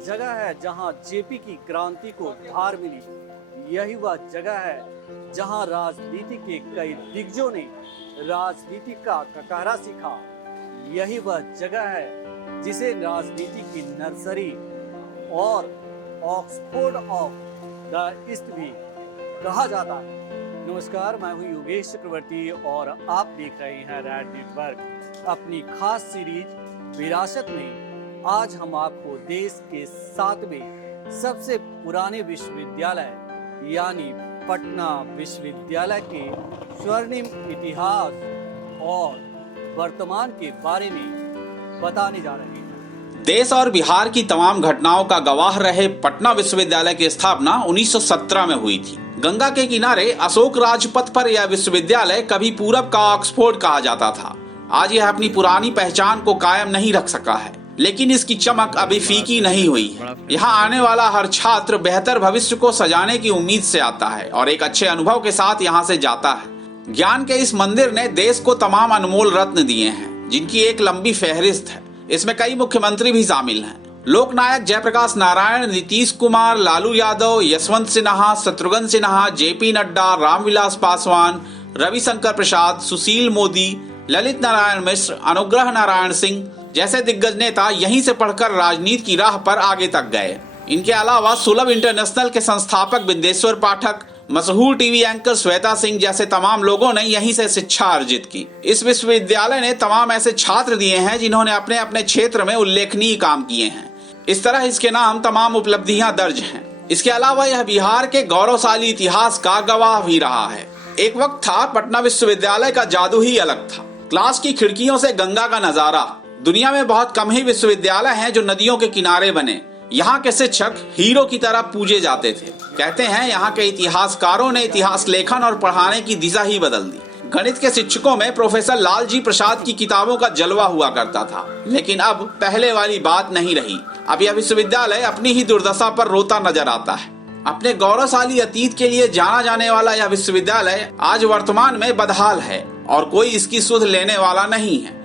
जगह है जहां जेपी की क्रांति को धार मिली। यही वह जगह है जहां राजनीति के कई दिग्गजों ने राजनीति का कटहरा सीखा। यही वह जगह है जिसे राजनीति की नर्सरी और ऑक्सफोर्ड ऑफ द ईस्ट भी कहा जाता है। नमस्कार, मैं हूं योगेश चक्रवर्ती और आप देख रहे हैं रेड नेटवर्क अपनी खास सीरीज विरासत में। आज हम आपको देश के 7वें सबसे पुराने विश्वविद्यालय यानी पटना विश्वविद्यालय के स्वर्णिम इतिहास और वर्तमान के बारे में बताने जा रहे हैं। देश और बिहार की तमाम घटनाओं का गवाह रहे पटना विश्वविद्यालय की स्थापना 1917 में हुई थी। गंगा के किनारे अशोक राजपथ पर यह विश्वविद्यालय कभी पूरब का ऑक्सफोर्ड कहा जाता था। आज यह अपनी पुरानी पहचान को कायम नहीं रख सका है, लेकिन इसकी चमक अभी फीकी नहीं हुई है। यहाँ आने वाला हर छात्र बेहतर भविष्य को सजाने की उम्मीद से आता है और एक अच्छे अनुभव के साथ यहाँ से जाता है। ज्ञान के इस मंदिर ने देश को तमाम अनमोल रत्न दिए हैं, जिनकी एक लंबी फहरिस्त है। इसमें कई मुख्यमंत्री भी शामिल हैं। लोकनायक जयप्रकाश नारायण, नीतीश कुमार, लालू यादव, यशवंत सिन्हा, शत्रुघ्न सिन्हा, जेपी नड्डा, रामविलास पासवान, रविशंकर प्रसाद, सुशील मोदी, ललित नारायण मिश्र, अनुग्रह नारायण सिंह जैसे दिग्गज नेता यहीं से पढ़कर राजनीति की राह पर आगे तक गए। इनके अलावा सुलभ इंटरनेशनल के संस्थापक बिंदेश्वर पाठक, मशहूर टीवी एंकर श्वेता सिंह जैसे तमाम लोगों ने यहीं से शिक्षा अर्जित की। इस विश्वविद्यालय ने तमाम ऐसे छात्र दिए हैं जिन्होंने अपने अपने क्षेत्र में उल्लेखनीय काम किए हैं। इस तरह इसके नाम तमाम उपलब्धियां दर्ज हैं। इसके अलावा यह बिहार के गौरवशाली इतिहास का गवाह भी रहा है। एक वक्त था पटना विश्वविद्यालय का जादू ही अलग था। क्लास की खिड़कियों से गंगा का नजारा। दुनिया में बहुत कम ही विश्वविद्यालय हैं जो नदियों के किनारे बने। यहाँ के शिक्षक हीरो की तरह पूजे जाते थे। कहते हैं यहाँ के इतिहासकारों ने इतिहास लेखन और पढ़ाने की दिशा ही बदल दी। गणित के शिक्षकों में प्रोफेसर लालजी प्रसाद की किताबों का जलवा हुआ करता था, लेकिन अब पहले वाली बात नहीं रही। अब यह विश्वविद्यालय अपनी ही दुर्दशा पर रोता नजर आता है। अपने गौरवशाली अतीत के लिए जाना जाने वाला यह विश्वविद्यालय आज वर्तमान में बदहाल है और कोई इसकी सुध लेने वाला नहीं है।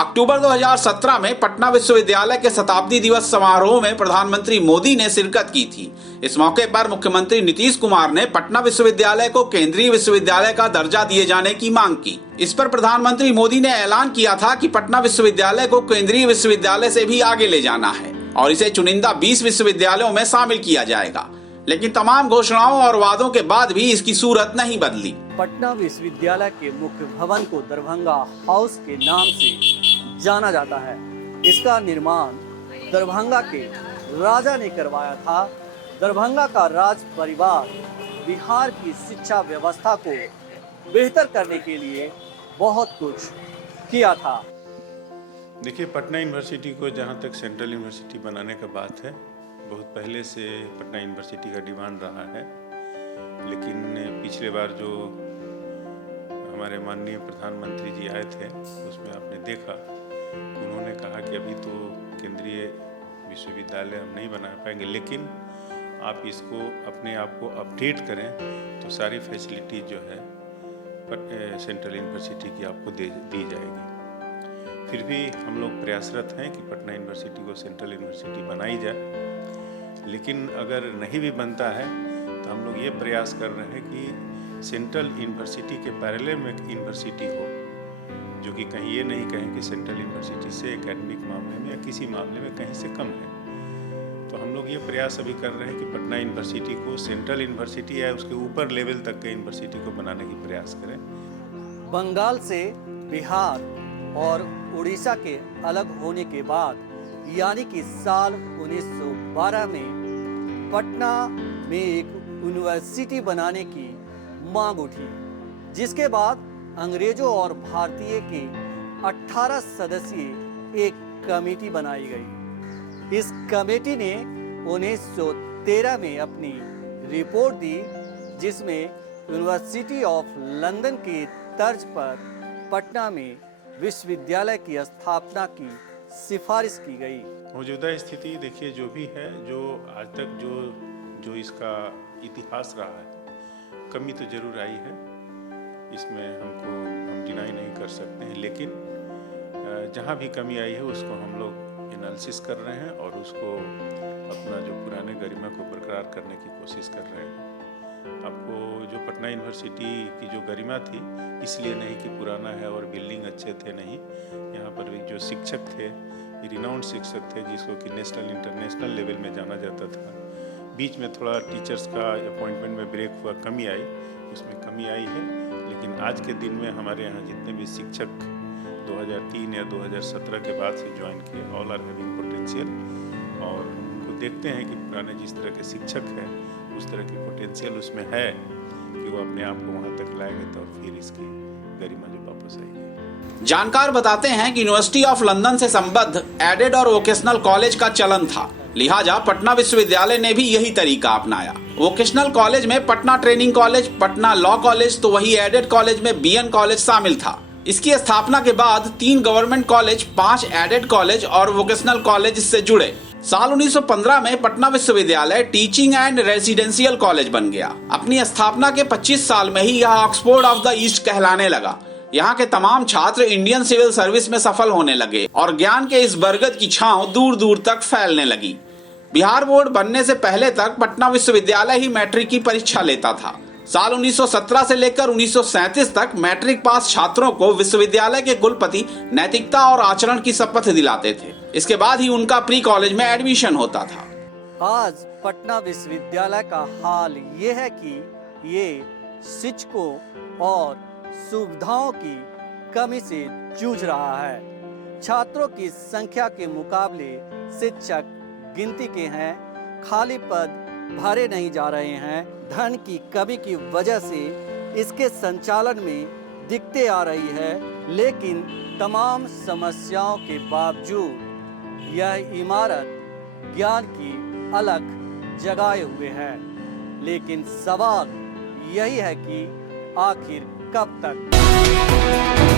अक्टूबर 2017 में पटना विश्वविद्यालय के शताब्दी दिवस समारोह में प्रधानमंत्री मोदी ने शिरकत की थी। इस मौके पर मुख्यमंत्री नीतीश कुमार ने पटना विश्वविद्यालय को केंद्रीय विश्वविद्यालय का दर्जा दिए जाने की मांग की। इस पर प्रधानमंत्री मोदी ने ऐलान किया था कि पटना विश्वविद्यालय को केंद्रीय विश्वविद्यालय से भी आगे ले जाना है और इसे चुनिंदा 20 विश्वविद्यालयों में शामिल किया जाएगा। लेकिन तमाम घोषणाओं और वादों के बाद भी इसकी सूरत नहीं बदली। पटना विश्वविद्यालय के मुख्य भवन को दरभंगा हाउस के नाम से जाना जाता है। इसका निर्माण दरभंगा के राजा ने करवाया था। दरभंगा का राज परिवार बिहार की शिक्षा व्यवस्था को बेहतर करने के लिए बहुत कुछ किया था। देखिए, पटना यूनिवर्सिटी को जहाँ तक सेंट्रल यूनिवर्सिटी बनाने का बात है, बहुत पहले से पटना यूनिवर्सिटी का डिमांड रहा है। लेकिन पिछले बार जो हमारे माननीय प्रधानमंत्री जी आए थे, उसमें आपने देखा उन्होंने कहा कि अभी तो केंद्रीय विश्वविद्यालय हम नहीं बना पाएंगे, लेकिन आप इसको अपने आप को अपडेट करें तो सारी फैसिलिटी जो है सेंट्रल यूनिवर्सिटी की आपको दी जाएगी। फिर भी हम लोग प्रयासरत हैं कि पटना यूनिवर्सिटी को सेंट्रल यूनिवर्सिटी बनाई जाए। लेकिन अगर नहीं भी बनता है तो हम लोग ये प्रयास कर रहे हैं कि सेंट्रल यूनिवर्सिटी के पैरेलल में एक यूनिवर्सिटी हो, जो कि कहीं ये नहीं कहें कि सेंट्रल यूनिवर्सिटी से एकेडमिक मामले में या किसी मामले में कहीं से कम है। तो हम लोग ये प्रयास अभी कर रहे हैं कि पटना यूनिवर्सिटी को सेंट्रल यूनिवर्सिटी या उसके ऊपर लेवल तक के यूनिवर्सिटी को बनाने की प्रयास करें। बंगाल से बिहार और उड़ीसा के अलग होने के बाद यानी कि साल 1912 में पटना में एक यूनिवर्सिटी बनाने की मांग उठी, जिसके बाद अंग्रेजों और भारतीय के 18 सदस्यीय एक कमेटी बनाई गई। इस कमेटी ने 1913 में अपनी रिपोर्ट दी, जिसमें यूनिवर्सिटी ऑफ लंदन की तर्ज पर पटना में विश्वविद्यालय की स्थापना की सिफारिश की गई। मौजूदा स्थिति देखिए, जो भी है, जो आज तक जो इसका इतिहास रहा है, कमी तो जरूर आई है, इसमें हम डिनाई नहीं कर सकते हैं। लेकिन जहाँ भी कमी आई है उसको हम लोग एनालिसिस कर रहे हैं और उसको अपना जो पुराने गरिमा को बरकरार करने की कोशिश कर रहे हैं। आपको जो पटना यूनिवर्सिटी की जो गरिमा थी, इसलिए नहीं कि पुराना है और बिल्डिंग अच्छे थे, नहीं, यहाँ पर भी जो शिक्षक थे, रिनाउंड शिक्षक थे जिसको कि नेशनल इंटरनेशनल लेवल में जाना जाता था। बीच में थोड़ा टीचर्स का अपॉइंटमेंट में ब्रेक हुआ, कमी आई, उसमें कमी आई है, लेकिन आज के दिन में हमारे यहाँ जितने भी शिक्षक 2003 या 2017 के बाद से ज्वाइन किए, ऑल आर हैविंग पोटेंशियल, और उनको देखते हैं कि पुराने जिस तरह के शिक्षक हैं उस तरह की पोटेंशियल उसमें है कि वो अपने आप को वहाँ तक लाएंगे, तो फिर इसकी गरिमा जो वापस आएगी। जानकार बताते हैं कि यूनिवर्सिटी ऑफ लंदन से संबद्ध एडेड और वोकेशनल कॉलेज का चलन था, लिहाजा पटना विश्वविद्यालय ने भी यही तरीका अपनाया। वोकेशनल कॉलेज में Patna training college, Patna law college, तो वही एडेड कॉलेज में बीएन कॉलेज शामिल था। इसकी स्थापना के बाद 3 गवर्नमेंट कॉलेज, 5 एडेड कॉलेज और वोकेशनल कॉलेज इससे जुड़े। साल 1915 में पटना विश्वविद्यालय टीचिंग एंड रेसिडेंशियल कॉलेज बन गया। अपनी स्थापना के 25 साल में ही यह ऑक्सफोर्ड ऑफ द ईस्ट कहलाने लगा। यहाँ के तमाम छात्र इंडियन सिविल सर्विस में सफल होने लगे और ज्ञान के इस बरगद की छांव दूर दूर तक फैलने लगी। बिहार बोर्ड बनने से पहले तक पटना विश्वविद्यालय ही मैट्रिक की परीक्षा लेता था। साल 1917 से लेकर 1937 तक मैट्रिक पास छात्रों को विश्वविद्यालय के कुलपति नैतिकता और आचरण की शपथ दिलाते थे। इसके बाद ही उनका प्री कॉलेज में एडमिशन होता था। आज पटना विश्वविद्यालय का हाल ये है कि ये शिक्षकों और सुविधाओं की कमी से जूझ रहा है। छात्रों की संख्या के मुकाबले शिक्षक गिनती के हैं, खाली पद भरे नहीं जा रहे हैं। धन की कमी की वजह से इसके संचालन में दिक्कतें आ रही है, लेकिन तमाम समस्याओं के बावजूद यह इमारत ज्ञान की अलग जगाए हुए है। लेकिन सवाल यही है कि आखिर कब तक।